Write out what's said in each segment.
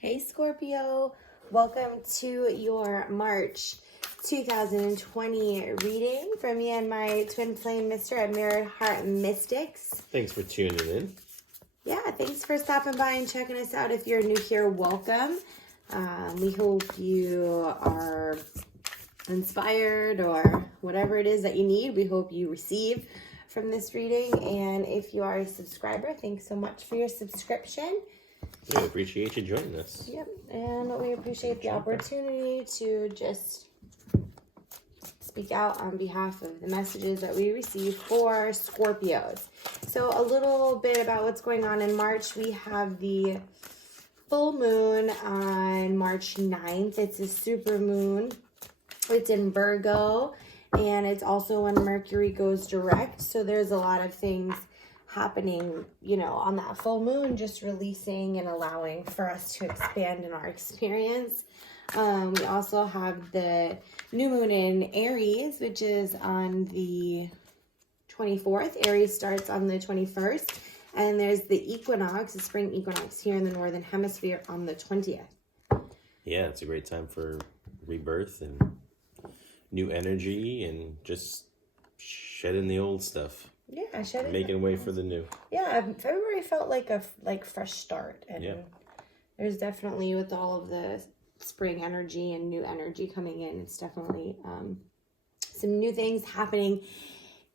Hey Scorpio, welcome to your March 2020 reading from me and my twin flame mister at Mirrored Heart Mystics. Thanks for tuning in. Yeah, thanks for stopping by and checking us out. If you're new here, welcome. We hope you are inspired or whatever it is that you need. We hope you receive from this reading. And if you are a subscriber, thanks so much for your subscription. We appreciate you joining us. Yep, and we appreciate the opportunity to just speak out on behalf of the messages that we receive for Scorpios. So a little bit about what's going on in March. We have the full moon on March 9th. It's a super moon. It's in Virgo, and it's also when Mercury goes direct. So there's a lot of things happening, on that full moon, just releasing and allowing for us to expand in our experience. We also have the new moon in Aries, which is on the 24th. Aries starts on the 21st. And there's the Equinox, the spring equinox here in the Northern Hemisphere on the 20th. Yeah, it's a great time for rebirth and new energy and just shedding the old stuff. Yeah, making way for the new. Yeah, February felt like a fresh start, and yeah, there's definitely, with all of the spring energy and new energy coming in, it's definitely some new things happening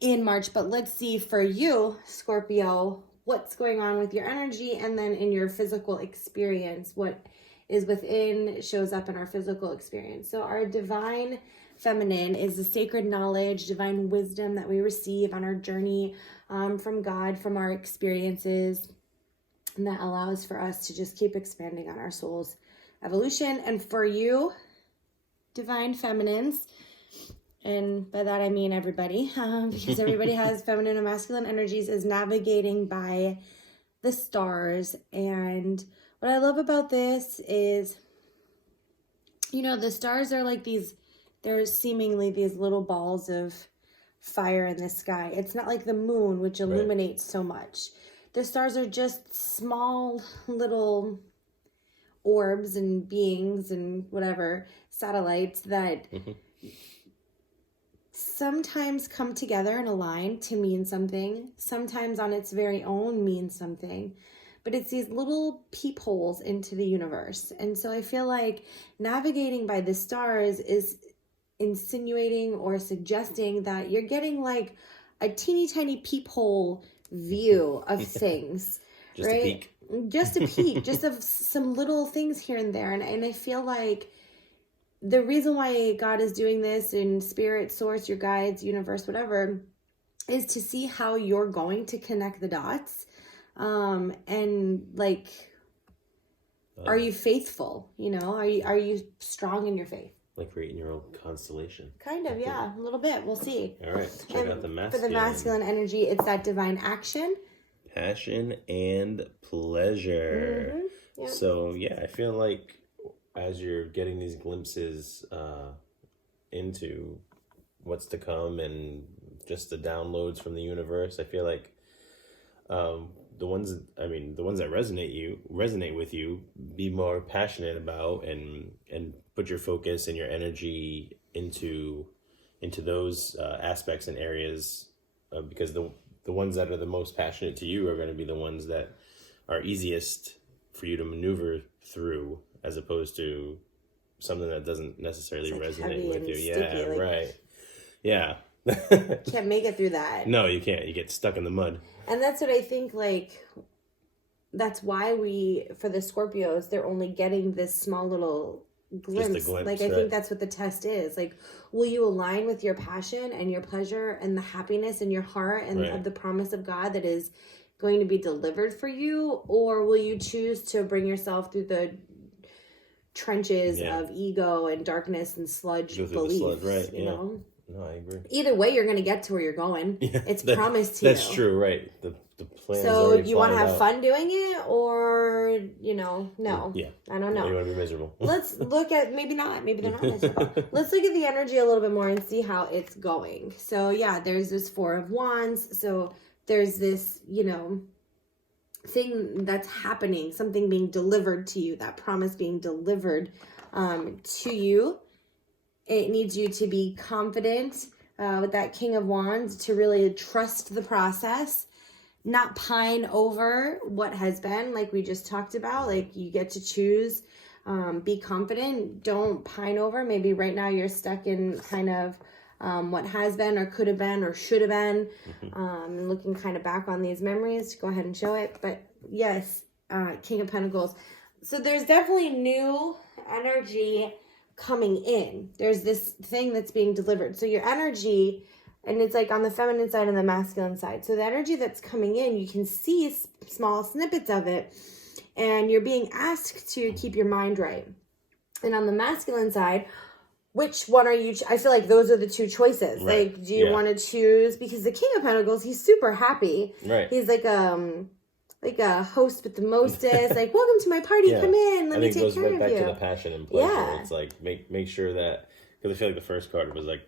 in March. But let's see for you, Scorpio, what's going on with your energy, and then in your physical experience, what is within shows up in our physical experience. So our divine feminine is the sacred knowledge, divine wisdom that we receive on our journey from God, from our experiences, and that allows for us to just keep expanding on our soul's evolution. And for you, divine feminines, and by that I mean everybody, because everybody has feminine and masculine energies, is navigating by the stars. And what I love about this is, the stars are like there's seemingly these little balls of fire in the sky. It's not like the moon, which illuminates so much. The stars are just small little orbs and beings and whatever, satellites that sometimes come together and align to mean something. Sometimes on its very own means something. But it's these little peepholes into the universe. And so I feel like navigating by the stars is insinuating or suggesting that you're getting like a teeny tiny peephole view of things. Just right? a peek. Just a peek, just of some little things here and there. And I feel like the reason why God is doing this in spirit, source, your guides, universe, whatever, is to see how you're going to connect the dots. And like, are you faithful? Are you strong in your faith? Like creating your own constellation. Kind of, yeah, a little bit. We'll see. All right, check out the masculine. For the masculine energy, it's that divine action, passion, and pleasure. Mm-hmm. Yep. So yeah, I feel like as you're getting these glimpses into what's to come and just the downloads from the universe, I feel like the ones that resonate with you, be more passionate about and put your focus and your energy into those aspects and areas, because the ones that are the most passionate to you are going to be the ones that are easiest for you to maneuver through, as opposed to something that doesn't necessarily resonate with you. Yeah, right. Yeah. Can't make it through that. No, you can't. You get stuck in the mud. And that's what I think, that's why for the Scorpios, they're only getting this small little glimpse. Just a glimpse, I think that's what the test is. Will you align with your passion and your pleasure and the happiness in your heart and of the promise of God that is going to be delivered for you? Or will you choose to bring yourself through the trenches of ego and darkness and sludge beliefs? You know? No, I agree. Either way, you're going to get to where you're going. Yeah, it's promised to you. That's true, right? The plan. So you want to have fun doing it, or no? Yeah, I don't know. You want to be miserable. Let's look at maybe not. Maybe they're not miserable. Let's look at the energy a little bit more and see how it's going. So yeah, there's this Four of Wands. So there's this, thing that's happening, something being delivered to you, that promise being delivered to you. It needs you to be confident with that King of Wands, to really trust the process, not pine over what has been, like we just talked about. Like, you get to choose. Be confident. Don't pine over. Maybe right now you're stuck in kind of what has been or could have been or should have been. Looking kind of back on these memories. Go ahead and show it. But yes, King of Pentacles. So there's definitely new energy coming in. There's this thing that's being delivered. So your energy, and it's like on the feminine side and the masculine side. So the energy that's coming in, you can see small snippets of it. And you're being asked to keep your mind right. And on the masculine side, which one are you? I feel like those are the two choices. Right. Like, do you want to choose? Because the King of Pentacles, he's super happy. Right. He's like a host with the mostest. Like, welcome to my party. Come in. Let me take care of you. Back to the passion and pleasure. It's like make sure that, because I feel like the first card was like,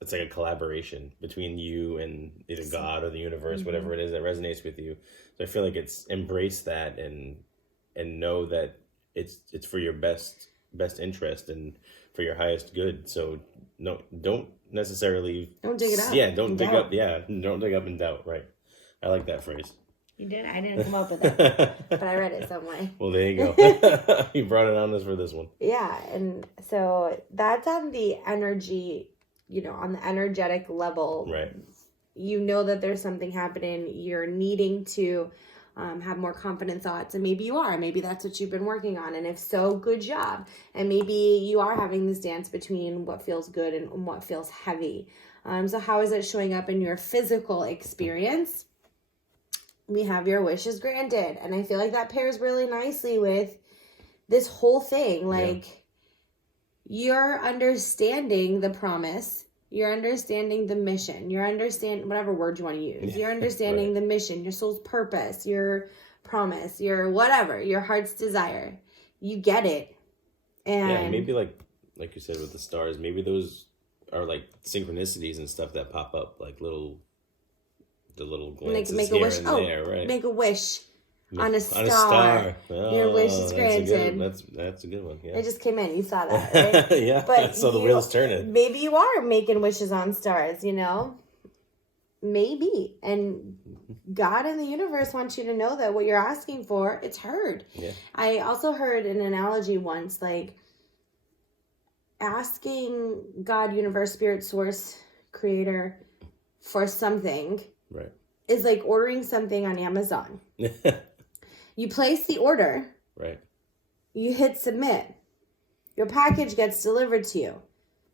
it's like a collaboration between you and either God or the universe, whatever it is that resonates with you. So I feel like it's embrace that and know that it's for your best interest and for your highest good. So don't necessarily dig it up. Yeah, don't dig up. Yeah, don't dig up in doubt. Right. I like that phrase. You did. I didn't come up with it, but I read it some way. Well, there you go. You brought it on for this one. Yeah, and so that's on the energy. On the energetic level. Right. You know that there's something happening. You're needing to have more confident thoughts, and maybe you are. Maybe that's what you've been working on, and if so, good job. And maybe you are having this dance between what feels good and what feels heavy. So how is it showing up in your physical experience? We have your wishes granted, and I feel like that pairs really nicely with this whole thing. Like, you're understanding the promise. You're understanding the mission. You're understanding whatever word you want to use. You're understanding the mission, your soul's purpose, your promise, your whatever, your heart's desire. You get it. And maybe like you said with the stars, maybe those are like synchronicities and stuff that pop up, like the little glances make a here wish. and there, right? Make a wish. On a star. Oh, your wish is granted. That's a good one. Yeah. It just came in. You saw that, right? Yeah. But so the wheel's turning. Maybe you are making wishes on stars, Maybe. And God and the universe wants you to know that what you're asking for, it's heard. Yeah. I also heard an analogy once, like asking God, universe, spirit, source, creator for something. Right. Is like ordering something on Amazon. You place the order. Right. You hit submit. Your package gets delivered to you.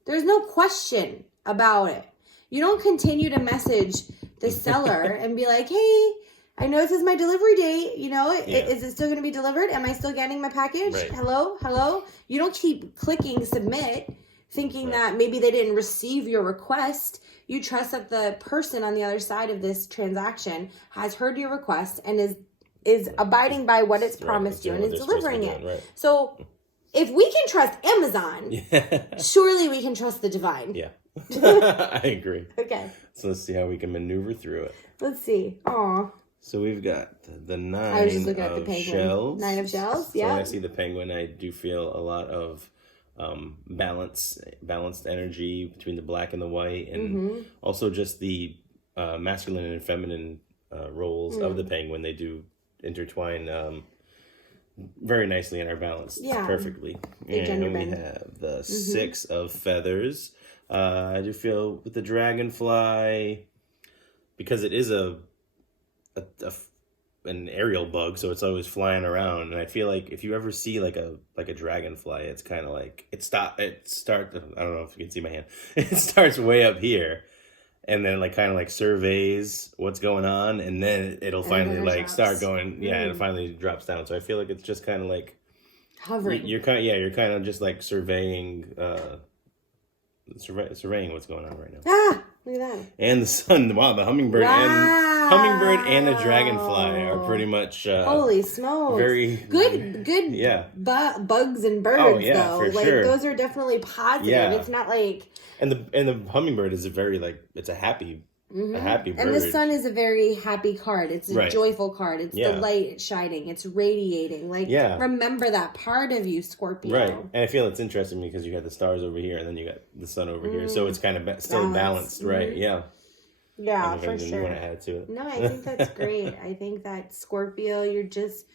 There's no question about it. You don't continue to message the seller and be like, hey, I know this is my delivery date. Is it still going to be delivered? Am I still getting my package? Right. Hello? You don't keep clicking submit thinking that maybe they didn't receive your request. You trust that the person on the other side of this transaction has heard your request and is abiding by what it's promised you and is delivering it. Right. So if we can trust Amazon, surely we can trust the divine. Yeah. I agree. Okay. So let's see how we can maneuver through it. Let's see. Aw. So we've got the nine I was just looking at the penguin. Shells. 9 of shells, So when I see the penguin, I do feel a lot of balanced energy between the black and the white, and also just the masculine and feminine roles of the penguin. They do intertwine very nicely and are balanced perfectly. And we have the 6 of feathers. I do feel with the dragonfly, because it is an aerial bug, so it's always flying around, and I feel like if you ever see like a dragonfly, it's kind of like it starts, I don't know if you can see my hand, it starts way up here, and then kind of surveys what's going on, and then it'll finally start going, it finally drops down. So I feel like it's just kind of like hovering. You're kind of just surveying what's going on right now. Ah, look at that. And the sun, wow, the hummingbird and the dragonfly are pretty much holy smokes. Very good bugs and birds though. For sure. Those are definitely positive. It's not like and the hummingbird is a very it's a happy a happy bird. And the sun is a very happy card. It's a joyful card. It's the light shining. It's radiating. Like, remember that part of you, Scorpio. Right. And I feel it's interesting because you got the stars over here and then you got the sun over here. So it's kind of still balanced, right? Yeah. Yeah, for sure. You want to add to it? No, I think that's great. I think that Scorpio, you're just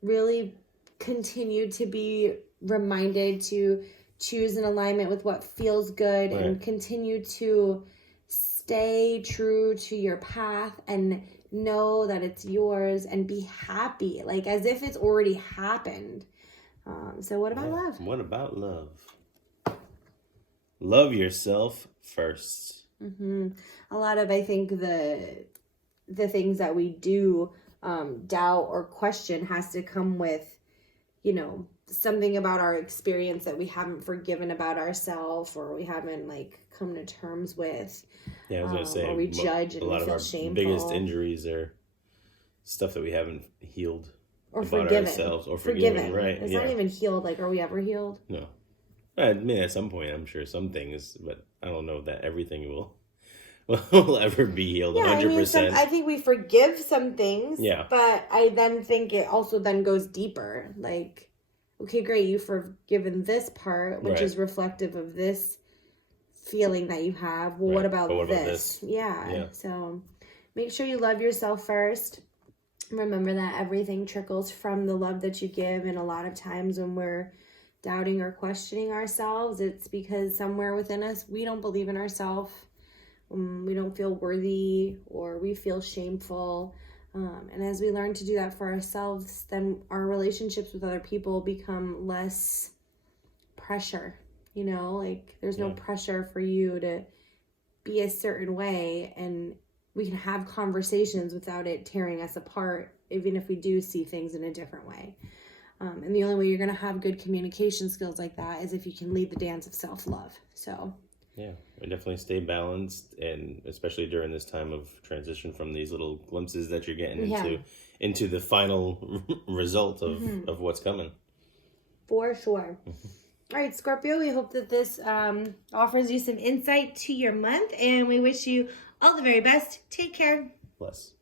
really continue to be reminded to choose an alignment with what feels good and continue to stay true to your path and know that it's yours and be happy, like as if it's already happened. So what about love? What about love? Love yourself first. A lot of, I think, the things that we do doubt or question has to come with, you know, something about our experience that we haven't forgiven about ourselves, or we haven't like come to terms with. Yeah, I was gonna say, or we judge and we feel shameful. Biggest injuries are stuff that we haven't healed or about forgiven ourselves, or forgiven. Right? It's not even healed. Like, are we ever healed? No. I mean, at some point, I'm sure some things, but I don't know that everything will ever be healed 100%. I think we forgive some things. Yeah. But I then think it also then goes deeper. Like, okay, great, you've forgiven this part, which is reflective of this feeling that you have. Well, what about this? Yeah. So make sure you love yourself first. Remember that everything trickles from the love that you give. And a lot of times when we're doubting or questioning ourselves, it's because somewhere within us, we don't believe in ourselves. We don't feel worthy, or we feel shameful. And as we learn to do that for ourselves, then our relationships with other people become less pressure. You know, like there's no pressure for you to be a certain way, and we can have conversations without it tearing us apart, even if we do see things in a different way. And the only way you're going to have good communication skills like that is if you can lead the dance of self-love. So yeah, we definitely stay balanced, and especially during this time of transition from these little glimpses that you're getting into the final result of what's coming. For sure. All right, Scorpio, we hope that this offers you some insight to your month, and we wish you all the very best. Take care. Bless.